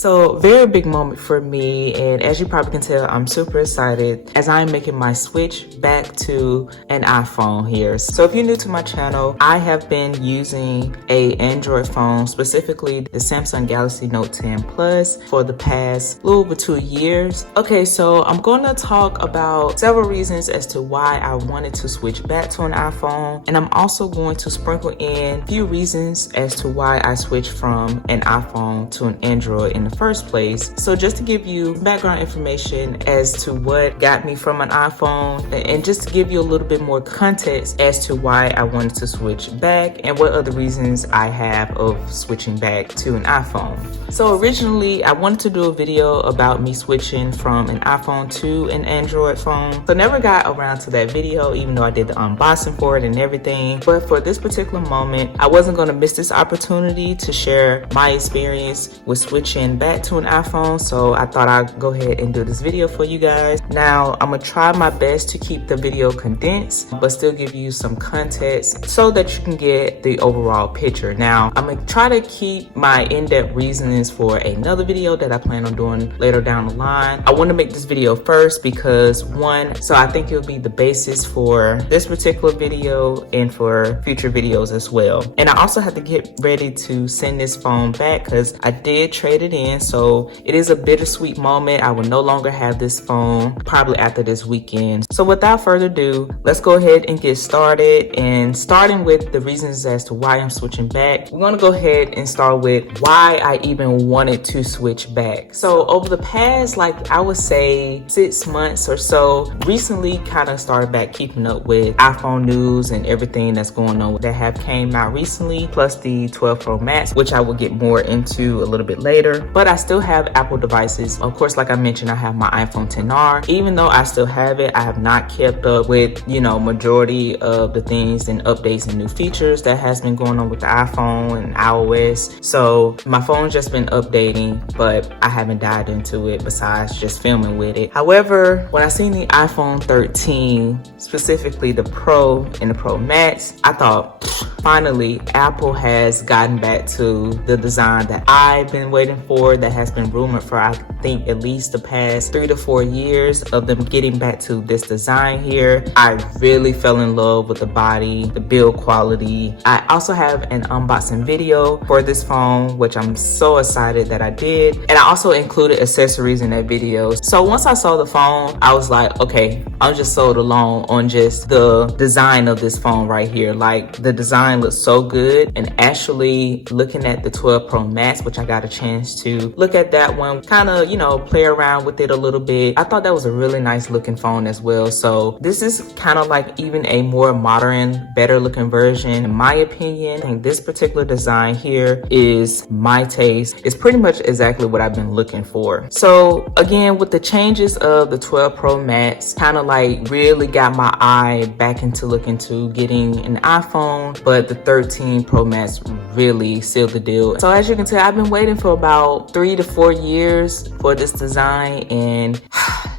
So very big moment for me, and as you probably can tell, I'm super excited as I'm making my switch back to an iPhone here. So if you're new to my channel, I have been using a Android phone, specifically the Samsung Galaxy Note 10 Plus, for the past little over 2 years. Okay, so I'm going to talk about several reasons as to why I wanted to switch back to an iPhone, and I'm also going to sprinkle in a few reasons as to why I switched from an iPhone to an Android in the first place. So just to give you background information as to what got me from an iPhone, and just to give you a little bit more context as to why I wanted to switch back and what other reasons I have of switching back to an iPhone. So originally I wanted to do a video about me switching from an iPhone to an Android phone. So never got around to that video, even though I did the unboxing for it and everything. But for this particular moment, I wasn't going to miss this opportunity to share my experience with switching back to an iPhone. So I thought I'd go ahead and do this video for you guys. Now I'm gonna try my best to keep the video condensed, but still give you some context so that you can get the overall picture. Now I'm gonna try to keep my in-depth reasonings for another video that I plan on doing later down the line. I want to make this video first because so I think it'll be the basis for this particular video and for future videos as well. And I also have to get ready to send this phone back because I did trade it in, so it is a bittersweet moment. I will no longer have this phone probably after this weekend. So without further ado, let's go ahead and get started. And starting with the reasons as to why I'm switching back, we're going to go ahead and start with why I even wanted to switch back. So over the past, like I would say 6 months or so, recently kind of started back keeping up with iPhone news and everything that's going on that have came out recently, plus the 12 Pro Max, which I will get more into a little bit later. But I still have Apple devices. Of course, like I mentioned, I have my iPhone XR. Even though I still have it, I have not kept up with, majority of the things and updates and new features that has been going on with the iPhone and iOS. So my phone's just been updating, but I haven't dived into it besides just filming with it. However, when I seen the iPhone 13, specifically the Pro and the Pro Max, I thought, finally, Apple has gotten back to the design that I've been waiting for, that has been rumored for, I think, at least the past 3 to 4 years of them getting back to this design here. I really fell in love with the body, the build quality. I also have an unboxing video for this phone, which I'm so excited that I did. And I also included accessories in that video. So once I saw the phone, I was like, okay, I'm just sold alone on just the design of this phone right here. Like, the design looks so good. And actually looking at the 12 Pro Max, which I got a chance to look at that one, kind of, play around with it a little bit. I thought that was a really nice looking phone as well. So this is kind of like even a more modern, better looking version. In my opinion, I think this particular design here is my taste. It's pretty much exactly what I've been looking for. So again, with the changes of the 12 Pro Max, kind of like really got my eye back into looking to getting an iPhone, but the 13 Pro Max really sealed the deal. So as you can tell, I've been waiting for about 3 to 4 years for this design, and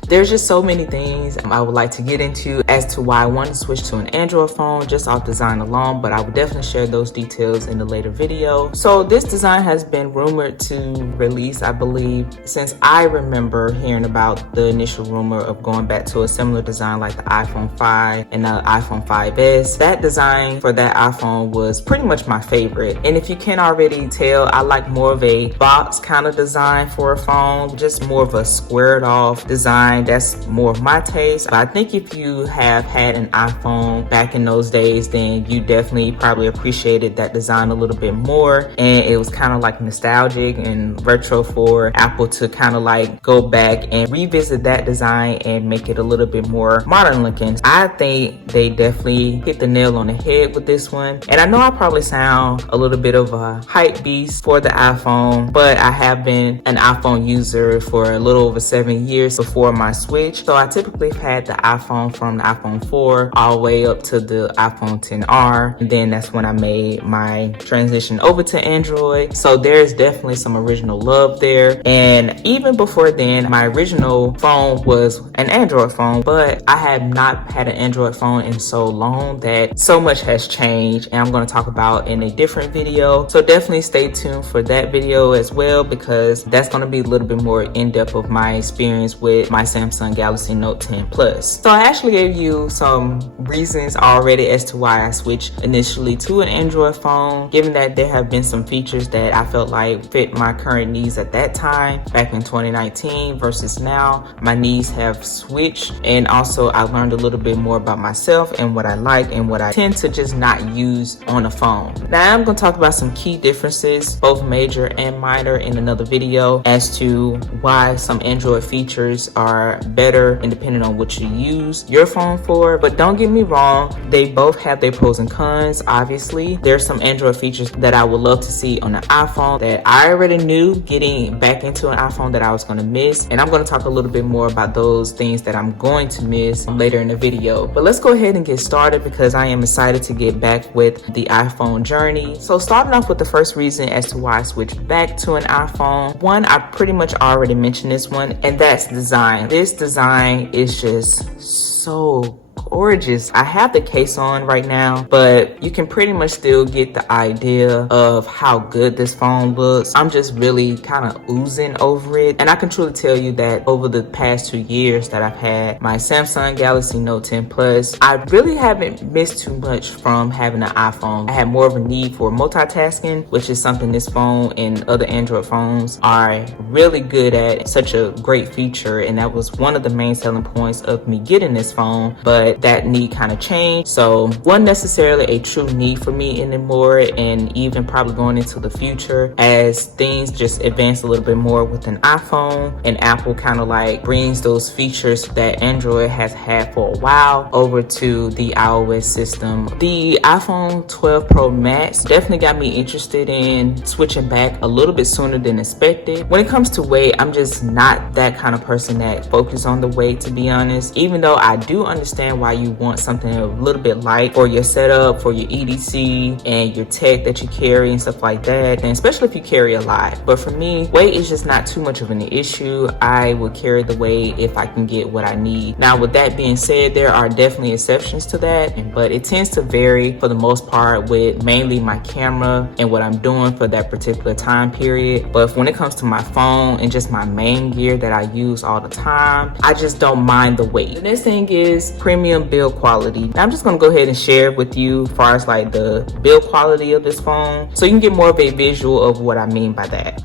there's just so many things I would like to get into as to why I want to switch to an Android phone just off design alone, but I will definitely share those details in a later video. So this design has been rumored to release, I believe, since I remember hearing about the initial rumor of going back to a similar design like the iPhone 5 and the iPhone 5S. That design for that iPhone was pretty much my favorite. And if you can't already tell, I like more of a box kind of design for a phone, just more of a squared off design. That's more of my taste. But I think if you have had an iPhone back in those days, then you definitely probably appreciated that design a little bit more. And it was kind of like nostalgic and retro for Apple to kind of like go back and revisit that design and make it a little bit more modern looking. I think they definitely hit the nail on the head with this one. And I know I probably sound a little bit of a hype beast for the iPhone, but I have been an iPhone user for a little over 7 years before my my switch. So I typically have had the iPhone from the iPhone 4 all the way up to the iPhone XR, and then that's when I made my transition over to Android. So there's definitely some original love there. And even before then, my original phone was an Android phone, but I have not had an Android phone in so long that so much has changed, and I'm going to talk about in a different video. So definitely stay tuned for that video as well, because that's going to be a little bit more in-depth of my experience with my Samsung Galaxy Note 10 Plus. So I actually gave you some reasons already as to why I switched initially to an Android phone, given that there have been some features that I felt like fit my current needs at that time back in 2019 versus now. My needs have switched, and also I learned a little bit more about myself and what I like and what I tend to just not use on a phone. Now I'm going to talk about some key differences, both major and minor, in another video as to why some Android features are better and depending on what you use your phone for. But don't get me wrong, they both have their pros and cons. Obviously, there's some Android features that I would love to see on an iPhone that I already knew getting back into an iPhone that I was going to miss, and I'm going to talk a little bit more about those things that I'm going to miss later in the video. But let's go ahead and get started, because I am excited to get back with the iPhone journey. So starting off with the first reason as to why I switched back to an iPhone. One, I pretty much already mentioned this one, and that's design. This design is just so gorgeous. I have the case on right now, but you can pretty much still get the idea of how good this phone looks. I'm just really kind of oozing over it, and I can truly tell you that over the past 2 years that I've had my Samsung Galaxy Note 10 Plus, I really haven't missed too much from having an iPhone. I had more of a need for multitasking, which is something this phone and other Android phones are really good at. Such a great feature, and that was one of the main selling points of me getting this phone. But that need kind of changed, so wasn't necessarily a true need for me anymore. And even probably going into the future, as things just advance a little bit more with an iPhone, and Apple kind of like brings those features that Android has had for a while over to the iOS system. The iPhone 12 Pro Max definitely got me interested in switching back a little bit sooner than expected. When it comes to weight, I'm just not that kind of person that focuses on the weight, to be honest, even though I do understand why you want something a little bit light for your setup, for your EDC and your tech that you carry and stuff like that, and especially if you carry a lot. But for me, weight is just not too much of an issue. I will carry the weight if I can get what I need. Now, with that being said, there are definitely exceptions to that, but it tends to vary for the most part with mainly my camera and what I'm doing for that particular time period. But when it comes to my phone and just my main gear that I use all the time, I just don't mind the weight. The next thing is premium build quality. Now, I'm just going to go ahead and share with you as far as like the build quality of this phone, so you can get more of a visual of what I mean by that.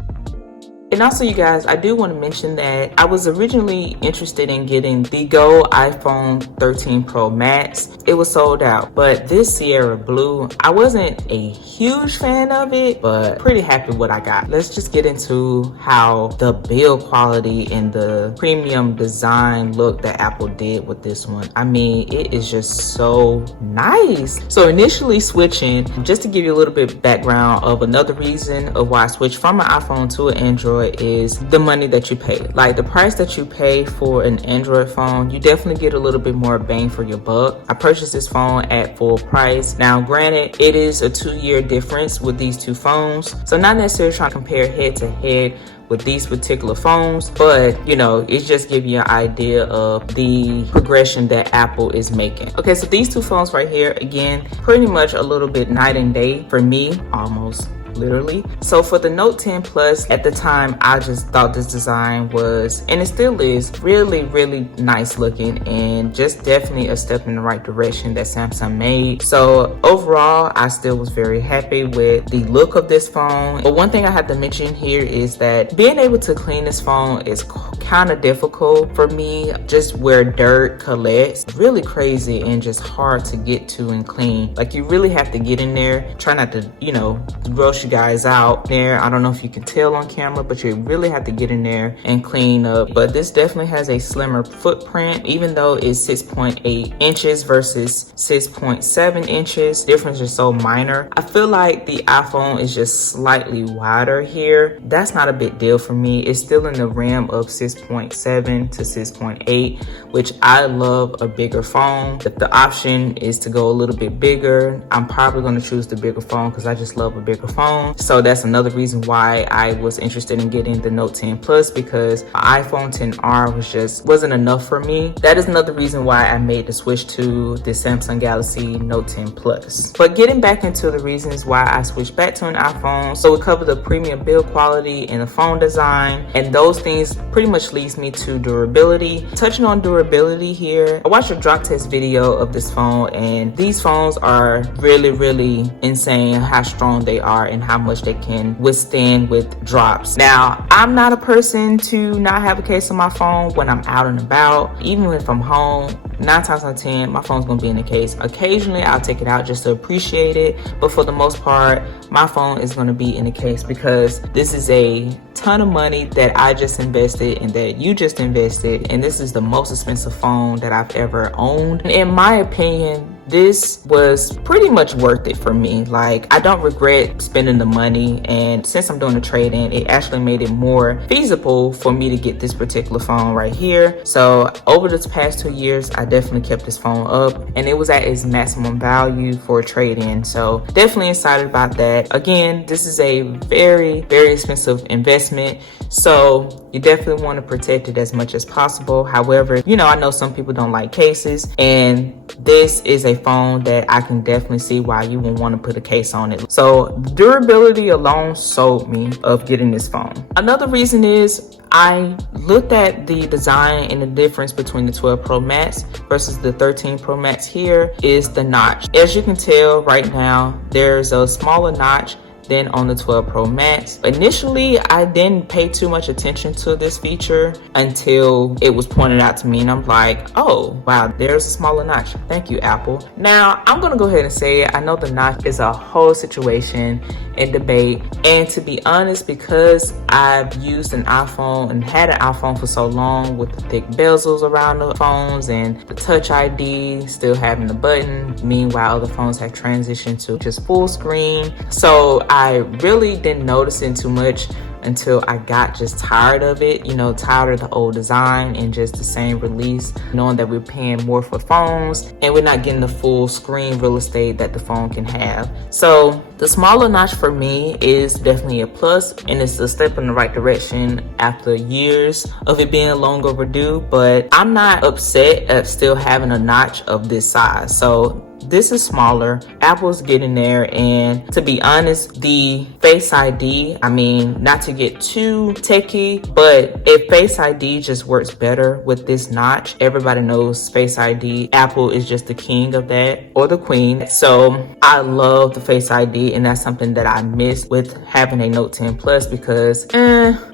And also, you guys, I do want to mention that I was originally interested in getting the Gold iPhone 13 Pro Max. It was sold out, but this Sierra Blue, I wasn't a huge fan of it, but pretty happy with what I got. Let's just get into how the build quality and the premium design look that Apple did with this one. I mean, it is just so nice. So initially switching, just to give you a little bit background of another reason of why I switched from an iPhone to an Android, is the money that you pay. Like the price that you pay for an Android phone, you definitely get a little bit more bang for your buck. I purchased this phone at full price. Now, granted, it is a 2-year difference with these two phones, so not necessarily trying to compare head to head with these particular phones, but you know, it just gives you an idea of the progression that Apple is making. Okay, so these two phones right here, again, pretty much a little bit night and day for me, almost literally. So for the Note 10 Plus, at the time, I just thought this design was, and it still is, really, really nice looking, and just definitely a step in the right direction that Samsung made. So overall, I still was very happy with the look of this phone. But one thing I have to mention here is that being able to clean this phone is kind of difficult for me, just where dirt collects. Really crazy and just hard to get to and clean. Like, you really have to get in there, try not to, you know, gross you guys out there. I don't know if you can tell on camera, but you really have to get in there and clean up. But this definitely has a slimmer footprint, even though it's 6.8 inches versus 6.7 inches. Difference is so minor. I feel like the iPhone is just slightly wider here. That's not a big deal for me. It's still in the realm of 6.7 to 6.8, which I love a bigger phone. If the option is to go a little bit bigger, I'm probably going to choose the bigger phone because I just love a bigger phone. So that's another reason why I was interested in getting the Note 10 Plus, because my iPhone 10R wasn't enough for me. That is another reason why I made the switch to the Samsung Galaxy Note 10 Plus. But getting back into the reasons why I switched back to an iPhone, so we covered the premium build quality and the phone design, and those things pretty much leads me to durability. Touching on durability here, I watched a drop test video of this phone, and these phones are really insane how strong they are and how much they can withstand with drops. Now, I'm not a person to not have a case on my phone when I'm out and about. Even if I'm home, 9 times out of 10, my phone's gonna be in the case. Occasionally, I'll take it out just to appreciate it, but for the most part, my phone is gonna be in the case because this is a ton of money that I just invested and that you just invested, and this is the most expensive phone that I've ever owned. In my opinion, this was pretty much worth it for me. Like, I don't regret spending the money, and since I'm doing a trade-in, it actually made it more feasible for me to get this particular phone right here. So over the past 2 years, I definitely kept this phone up, and it was at its maximum value for a trade-in. So definitely excited about that. Again, this is a very expensive investment, so you definitely want to protect it as much as possible. However, you know, I know some people don't like cases, and this is a phone that I can definitely see why you would want to put a case on it. So durability alone sold me of getting this phone. Another reason is I looked at the design and the difference between the 12 Pro Max versus the 13 Pro Max. Here is the notch. As you can tell right now, there's a smaller notch than on the 12 Pro Max. Initially, I didn't pay too much attention to this feature until it was pointed out to me, and I'm like, oh wow, there's a smaller notch. Thank you, Apple. Now, I'm gonna go ahead and say it. I know the notch is a whole situation and debate, and to be honest, because I've used an iPhone and had an iPhone for so long with the thick bezels around the phones and the Touch ID still having the button, meanwhile other phones have transitioned to just full screen, so I really didn't notice it too much until I got just tired of it, you know, tired of the old design and just the same release, knowing that we're paying more for phones and we're not getting the full screen real estate that the phone can have. So the smaller notch for me is definitely a plus, and it's a step in the right direction after years of it being long overdue, but I'm not upset at still having a notch of this size. So this is smaller, Apple's getting there, and to be honest, the Face ID, I mean, not to get too techie, but if Face ID just works better with this notch, everybody knows Face ID, Apple is just the king of that, or the queen. So I love the Face ID, and that's something that I miss with having a Note 10 Plus because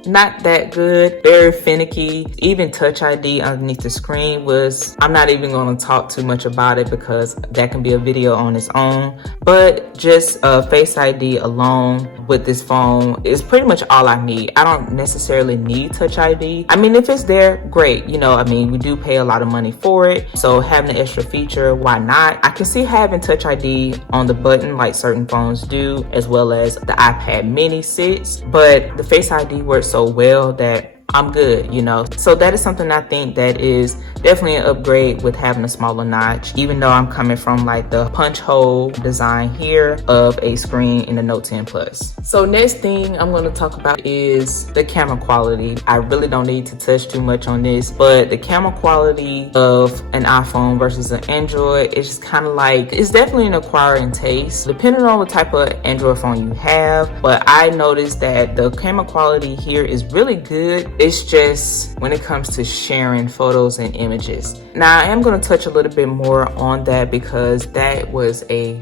not that good, very finicky. Even Touch ID underneath the screen was, I'm not even going to talk too much about it because that can be a video on its own, but just Face ID alone with this phone is pretty much all I need. I don't necessarily need Touch ID. I mean, if it's there, great. You know, I mean, we do pay a lot of money for it, so having an extra feature, why not? I can see having Touch ID on the button like certain phones do, as well as the iPad mini 6, but the Face ID works so well that I'm good, you know. So that is something I think that is definitely an upgrade with having a smaller notch, even though I'm coming from like the punch hole design here of a screen in the Note 10 Plus. So next thing I'm going to talk about is the camera quality. I really don't need to touch too much on this, but the camera quality of an iPhone versus an Android is just kind of like, it's definitely an acquiring taste depending on what type of Android phone you have, but I noticed that the camera quality here is really good. It's just when it comes to sharing photos and images. Now, I am going to touch a little bit more on that because that was a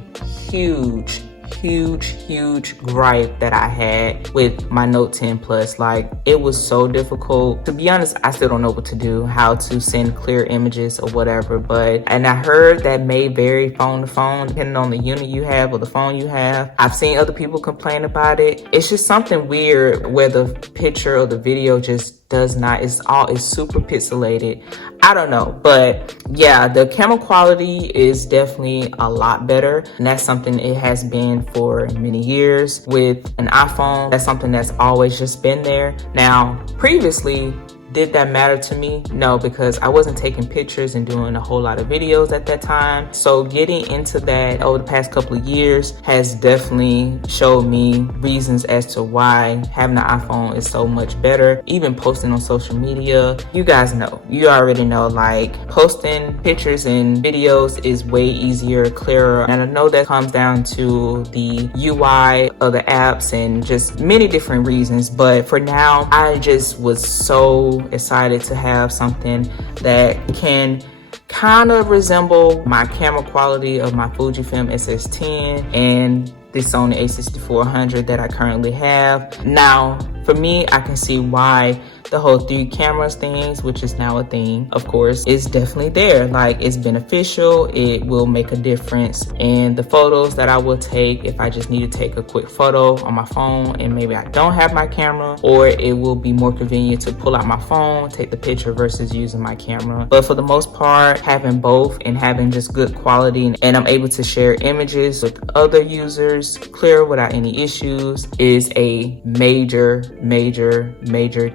huge huge gripe that I had with my Note 10 Plus. Like, it was so difficult. To be honest, I still don't know what to do, how to send clear images or whatever. And I heard that may vary phone to phone, depending on the unit you have or the phone you have. I've seen other people complain about it. It's just something weird where the picture or the video just does not, it's super pixelated. I don't know, but yeah, the camera quality is definitely a lot better, and that's something it has been for many years. With an iPhone, that's something that's always just been there. Now, previously, did that matter to me? No, because I wasn't taking pictures and doing a whole lot of videos at that time. So getting into that over the past couple of years has definitely showed me reasons as to why having an iPhone is so much better. Even posting on social media, you guys know, you already know, like, posting pictures and videos is way easier, clearer. And I know that comes down to the UI of the apps and just many different reasons. But for now, I just was so excited to have something that can kind of resemble my camera quality of my Fujifilm SS10 and the Sony a6400 that I currently have. Now, for me, I can see why the whole 3 cameras things, which is now a thing, of course, is definitely there. Like, it's beneficial. It will make a difference in the photos that I will take if I just need to take a quick photo on my phone and maybe I don't have my camera, or it will be more convenient to pull out my phone, take the picture versus using my camera. But for the most part, having both and having just good quality, and I'm able to share images with other users clear without any issues, is a major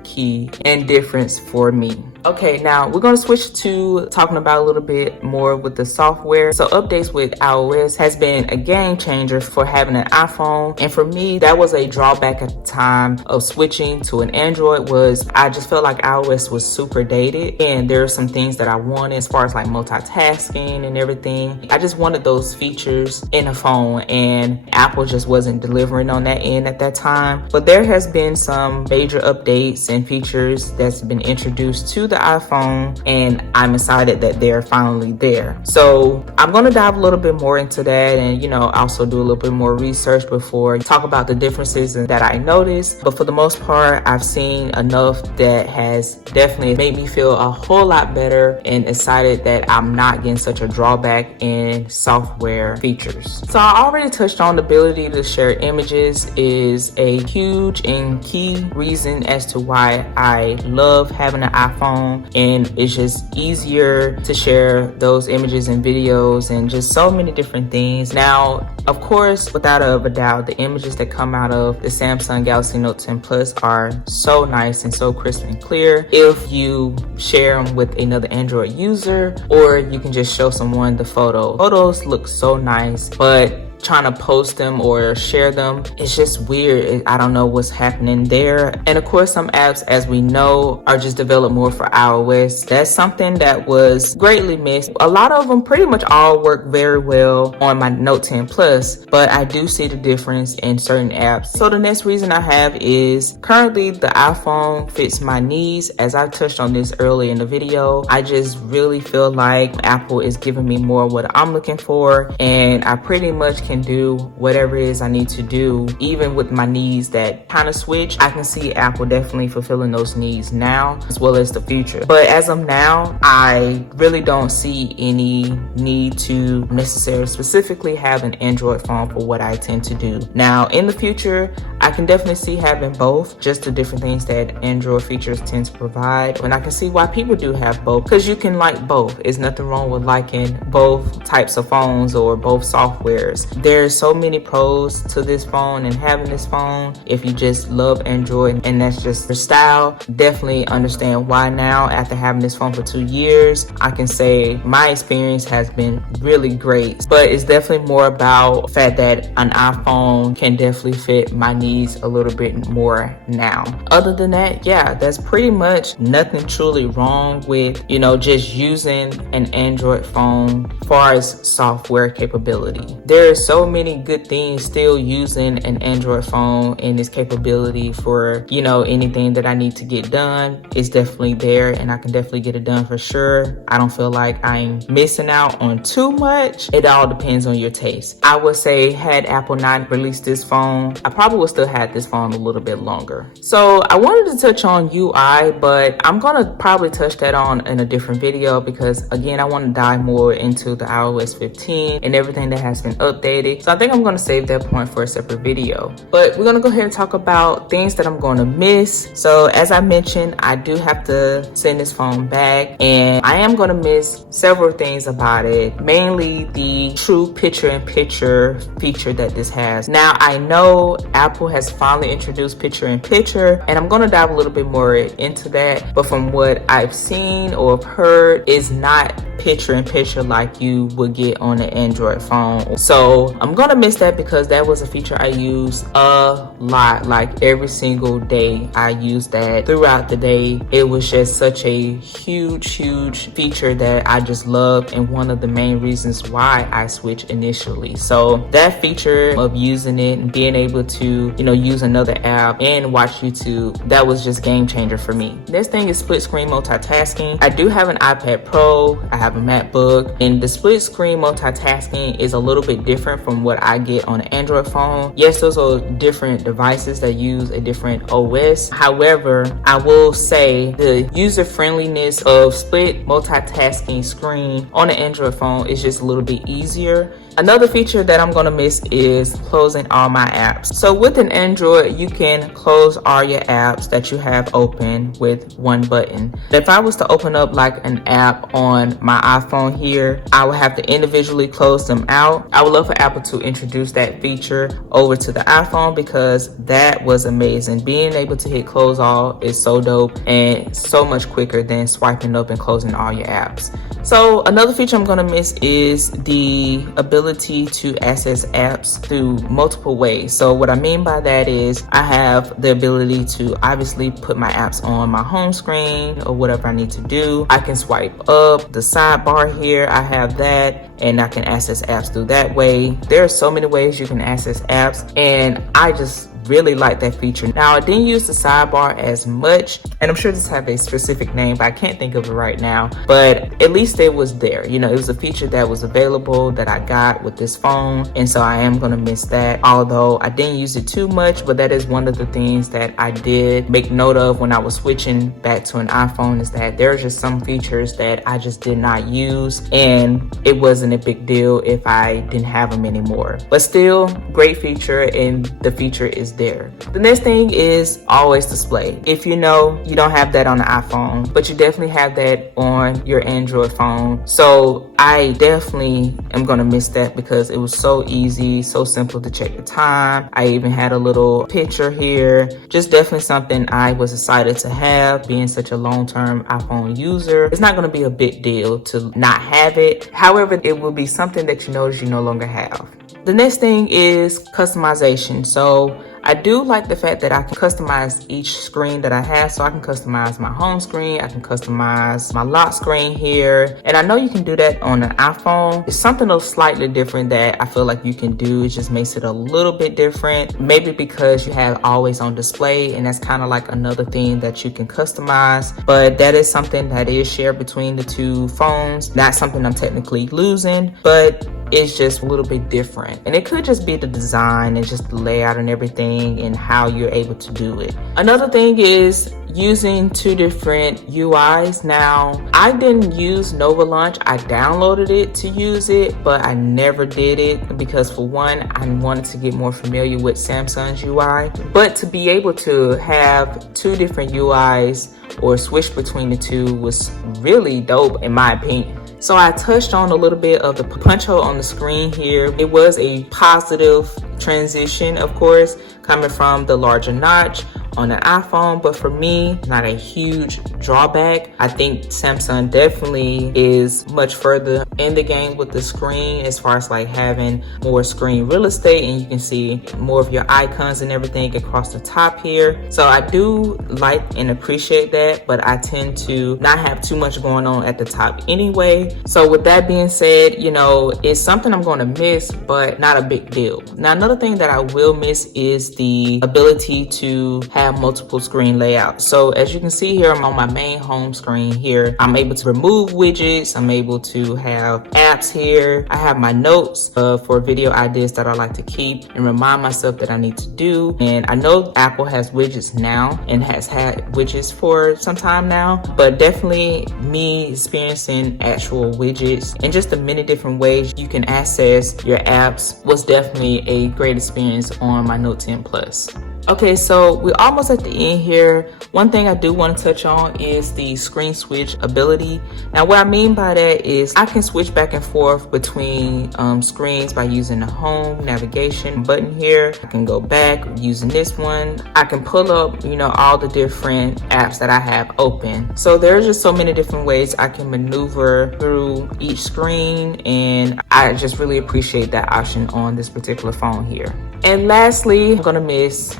key and difference for me. Okay, now we're going to switch to talking about a little bit more with the software. So updates with iOS has been a game changer for having an iPhone. And for me, that was a drawback at the time of switching to an Android. Was I just felt like iOS was super dated, and there are some things that I wanted as far as like multitasking and everything. I just wanted those features in a phone, and Apple just wasn't delivering on that end at that time. But there has been some major updates and features that's been introduced to the iPhone, and I'm excited that they're finally there. So I'm going to dive a little bit more into that, and also do a little bit more research before I talk about the differences that I noticed. But for the most part, I've seen enough that has definitely made me feel a whole lot better and excited that I'm not getting such a drawback in software features. So I already touched on the ability to share images is a huge and key reason as to why I love having an iPhone, and it's just easier to share those images and videos and just so many different things. Now, of course, without a doubt, the images that come out of the Samsung Galaxy Note 10 Plus are so nice and so crisp and clear if you share them with another Android user, or you can just show someone the photo. Photos look so nice, but trying to post them or share them, it's just weird. I don't know what's happening there. And of course, some apps, as we know, are just developed more for iOS. That's something that was greatly missed. A lot of them pretty much all work very well on my Note 10 Plus, but I do see the difference in certain apps. So the next reason I have is currently the iPhone fits my needs. As I touched on this earlier in the video, I just really feel like Apple is giving me more what I'm looking for, and I pretty much can do whatever it is I need to do. Even with my needs that kind of switch, I can see Apple definitely fulfilling those needs now as well as the future. But as of now, I really don't see any need to necessarily specifically have an Android phone for what I tend to do. Now, in the future, I can definitely see having both, just the different things that Android features tend to provide. And I can see why people do have both, because you can like both. There's nothing wrong with liking both types of phones or both softwares. There's so many pros to this phone and having this phone. If you just love Android and that's just your style, definitely understand why now. After having this phone for 2 years, I can say my experience has been really great. But it's definitely more about the fact that an iPhone can definitely fit my needs ease a little bit more now. Other than that, yeah, that's pretty much nothing truly wrong with, you know, just using an Android phone as far as software capability. There are so many good things still using an Android phone and its capability for, you know, anything that I need to get done is definitely there, and I can definitely get it done for sure. I don't feel like I'm missing out on too much. It all depends on your taste. I would say had Apple not released this phone, I probably would still have this phone a little bit longer. So I wanted to touch on UI, but I'm gonna probably touch that on in a different video because again, I want to dive more into the iOS 15 and everything that has been updated. So I think I'm going to save that point for a separate video. But we're going to go ahead and talk about things that I'm going to miss. So as I mentioned, I do have to send this phone back, and I am going to miss several things about it, mainly the true picture-in-picture feature that this has. Now, I know Apple has finally introduced picture-in-picture, and I'm going to dive a little bit more into that. But from what I've seen or heard, is not picture-in-picture like you would get on an Android phone. So I'm gonna miss that because that was a feature I used a lot. Like every single day I used that throughout the day. It was just such a huge feature that I just loved, and one of the main reasons why I switched initially. So that feature of using it and being able to, you know, use another app and watch YouTube, that was just game changer for me. This thing is split screen multitasking. I do have an iPad Pro, I have a MacBook, and the split screen multitasking is a little bit different from what I get on an Android phone. Yes, those are different devices that use a different OS. However, I will say the user friendliness of split multitasking screen on an Android phone is just a little bit easier. Another feature that I'm gonna miss is closing all my apps. So with an Android, you can close all your apps that you have open with one button. If I was to open up like an app on my iPhone here, I would have to individually close them out. I would love for Apple to introduce that feature over to the iPhone because that was amazing. Being able to hit close all is so dope and so much quicker than swiping up and closing all your apps. So another feature I'm gonna miss is the ability to access apps through multiple ways. So what I mean by that is I have the ability to obviously put my apps on my home screen or whatever I need to do. I can swipe up the sidebar here. I have that, and I can access apps through that way. There are so many ways you can access apps, and I just really like that feature. Now, I didn't use the sidebar as much, and I'm sure this have a specific name, but I can't think of it right now. But at least it was there. You know, it was a feature that was available that I got with this phone, and so I am gonna miss that. Although I didn't use it too much, but that is one of the things that I did make note of when I was switching back to an iPhone, is that there are just some features that I just did not use, and it wasn't a big deal if I didn't have them anymore. But still, great feature, and the feature is there. The next thing is always display. If you know, you don't have that on the iPhone, but you definitely have that on your Android phone. So I definitely am gonna miss that because it was so easy, so simple to check the time. I even had a little picture here. Just definitely something I was excited to have, being such a long-term iPhone user. It's not gonna be a big deal to not have it. However, it will be something that you notice you no longer have. The next thing is customization. So I do like the fact that I can customize each screen that I have. So I can customize my home screen, I can customize my lock screen here. And I know you can do that on an iPhone. It's something else slightly different that I feel like you can do. It just makes it a little bit different. Maybe because you have always on display, and that's kind of like another thing that you can customize. But that is something that is shared between the two phones. Not something I'm technically losing, but it's just a little bit different. And it could just be the design and just the layout and everything and how you're able to do it. Another thing is using two different UIs. Now, I didn't use Nova Launch. I downloaded it to use it, but I never did it because, for one, I wanted to get more familiar with Samsung's UI. But to be able to have two different UIs or switch between the two was really dope in my opinion. So I touched on a little bit of the punch hole on the screen here. It was a positive transition, of course, coming from the larger notch on an iPhone, but for me, not a huge drawback. I think Samsung definitely is much further in the game with the screen as far as like having more screen real estate, and you can see more of your icons and everything across the top here. So I do like and appreciate that, but I tend to not have too much going on at the top anyway. So with that being said, you know, it's something I'm going to miss, but not a big deal. Now, another thing that I will miss is the ability to have multiple screen layouts. So as you can see here, I'm on my main home screen here. I'm able to remove widgets. I'm able to have apps here. I have my notes for video ideas that I like to keep and remind myself that I need to do. And I know Apple has widgets now and has had widgets for some time now, but definitely me experiencing actual widgets and just the many different ways you can access your apps was definitely a great experience on my Note 10 Plus. Okay, so we're almost at the end here. One thing I do want to touch on is the screen switch ability. Now, what I mean by that is I can switch back and forth between screens by using the home navigation button here. I can go back using this one. I can pull up, you know, all the different apps that I have open. So there's just so many different ways I can maneuver through each screen, and I just really appreciate that option on this particular phone here. And lastly, I'm gonna miss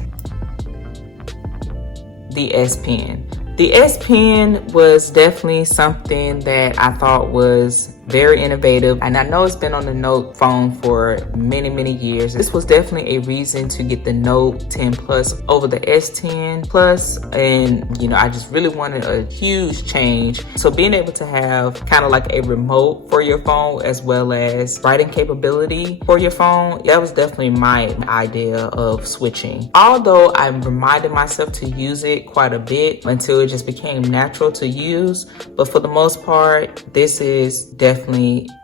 the S Pen. The S Pen was definitely something that I thought was very innovative, and I know it's been on the Note phone for many years. This was definitely a reason to get the Note 10 Plus over the S10 Plus, and you know, I just really wanted a huge change. So being able to have kind of like a remote for your phone as well as writing capability for your phone, that was definitely my idea of switching. Although I reminded myself to use it quite a bit until it just became natural to use, but for the most part, this is definitely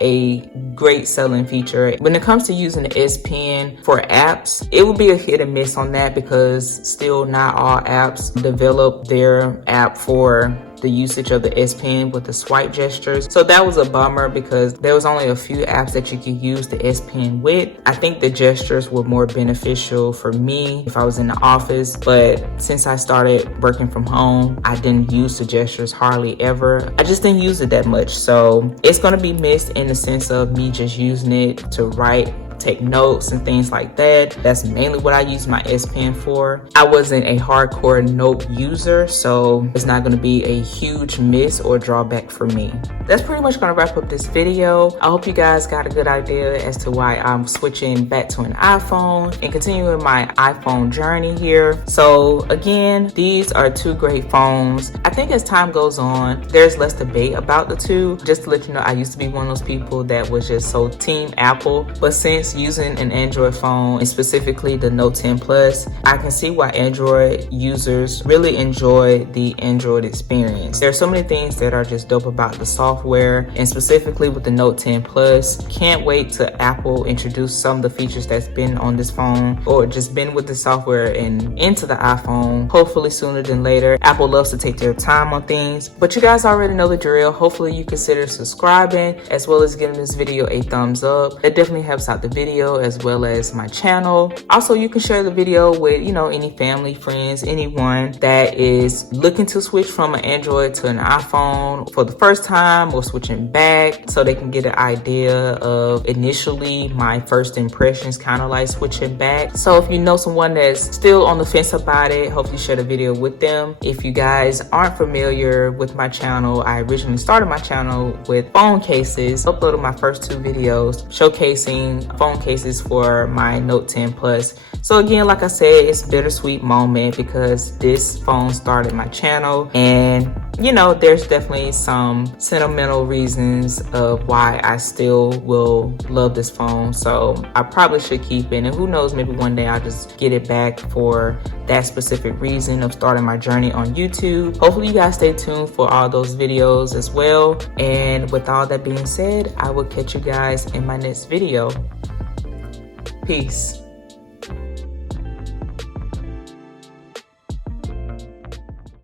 a great selling feature. When it comes to using the S Pen for apps, it will be a hit and miss on that because still not all apps develop their app for the usage of the S Pen with the swipe gestures. So that was a bummer because there was only a few apps that you could use the S Pen with. I think the gestures were more beneficial for me if I was in the office, but since I started working from home, I didn't use the gestures hardly ever. I just didn't use it that much. So it's gonna be missed in the sense of me just using it to write, take notes and things like that. That's mainly what I use my S Pen for. I wasn't a hardcore Note user, so it's not going to be a huge miss or drawback for me. That's pretty much going to wrap up this video. I hope you guys got a good idea as to why I'm switching back to an iPhone and continuing my iPhone journey here. So again, these are two great phones. I think as time goes on, there's less debate about the two. Just to let you know, I used to be one of those people that was just so team Apple, but since using an Android phone and specifically the Note 10 Plus, I can see why Android users really enjoy the Android experience. There are so many things that are just dope about the software, and specifically with the Note 10 Plus, can't wait to Apple introduce some of the features that's been on this phone or just been with the software and into the iPhone, hopefully sooner than later. Apple loves to take their time on things, but you guys already know the drill. Hopefully you consider subscribing as well as giving this video a thumbs up. It definitely helps out the video as well as my channel. Also, you can share the video with, you know, any family, friends, anyone that is looking to switch from an Android to an iPhone for the first time or switching back, so they can get an idea of initially my first impressions, kind of like switching back. So if you know someone that's still on the fence about it, hopefully share the video with them. If you guys aren't familiar with my channel, I originally started my channel with phone cases, uploaded my first 2 videos showcasing phone cases for my Note 10 Plus. So again, like I said, it's a bittersweet moment because this phone started my channel, and you know, there's definitely some sentimental reasons of why I still will love this phone. So I probably should keep it, and who knows, maybe one day I'll just get it back for that specific reason of starting my journey on YouTube. Hopefully you guys stay tuned for all those videos as well. And with all that being said, I will catch you guys in my next video. Peace.